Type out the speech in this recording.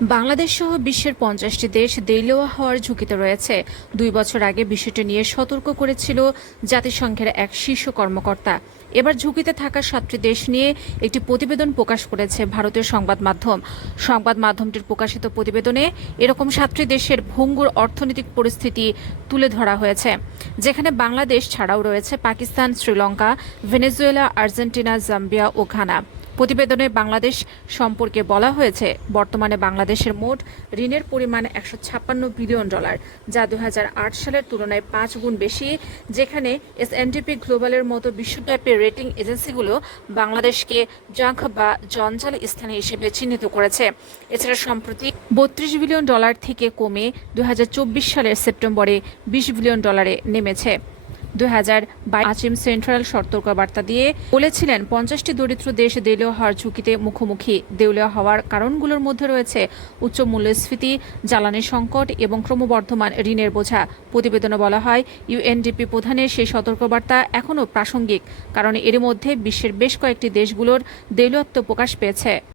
বাংলাদেশ সহ বিশ্বের পঞ্চাশটি দেশ দেইলোয়া হওয়ার ঝুঁকিতে রয়েছে। দুই বছর আগে বিষয়টি নিয়ে সতর্ক করেছিল জাতিসংঘের এক শীর্ষ কর্মকর্তা। এবার ঝুঁকিতে থাকা সাতটি দেশ নিয়ে একটি প্রতিবেদন প্রকাশ করেছে ভারতীয় সংবাদ মাধ্যম। সংবাদ মাধ্যমটির প্রকাশিত প্রতিবেদনে এরকম সাতটি দেশের ভঙ্গুর অর্থনৈতিক পরিস্থিতি তুলে ধরা হয়েছে, যেখানে বাংলাদেশ ছাড়াও রয়েছে Pakistan, Sri Lanka, Venezuela, Argentina, Zambia ও ঘানা। প্রতিবেদনে বাংলাদেশ সম্পর্কে বলা হয়েছে, বর্তমানে বাংলাদেশের মোট ঋণের পরিমাণ একশো ছাপ্পান্ন বিলিয়ন ডলার, যা দু হাজার আট সালের তুলনায় পাঁচ গুণ বেশি, যেখানে এস এনডিপি গ্লোবালের মতো বিশ্বব্যাপী রেটিং এজেন্সিগুলো বাংলাদেশকে জাঙ্ক বা জঞ্জাল স্থানে হিসেবে চিহ্নিত করেছে। এছাড়া সম্প্রতি বত্রিশ বিলিয়ন ডলার থেকে কমে দু হাজার চব্বিশ সালের সেপ্টেম্বরে বিশ বিলিয়ন ডলারে নেমেছে। দুই হাজার আচিম সেন্ট্রাল সতর্কবার্তা দিয়ে বলেছিলেন, পঞ্চাশটি দরিদ্র দেশ দেউলিয়া হওয়ার ঝুঁকিতে মুখোমুখি দেউলিয়া হওয়ার কারণগুলোর মধ্যে রয়েছে উচ্চ মূল্যস্ফীতি, জ্বালানি সংকট এবং ক্রমবর্ধমান ঋণের বোঝা। প্রতিবেদনে বলা হয়, ইউএনডিপি প্রধানের সেই সতর্কবার্তা এখনও প্রাসঙ্গিক, কারণ এর মধ্যে বিশ্বের বেশ কয়েকটি দেশগুলোর দেউলিয়ত্ব প্রকাশ পেয়েছে।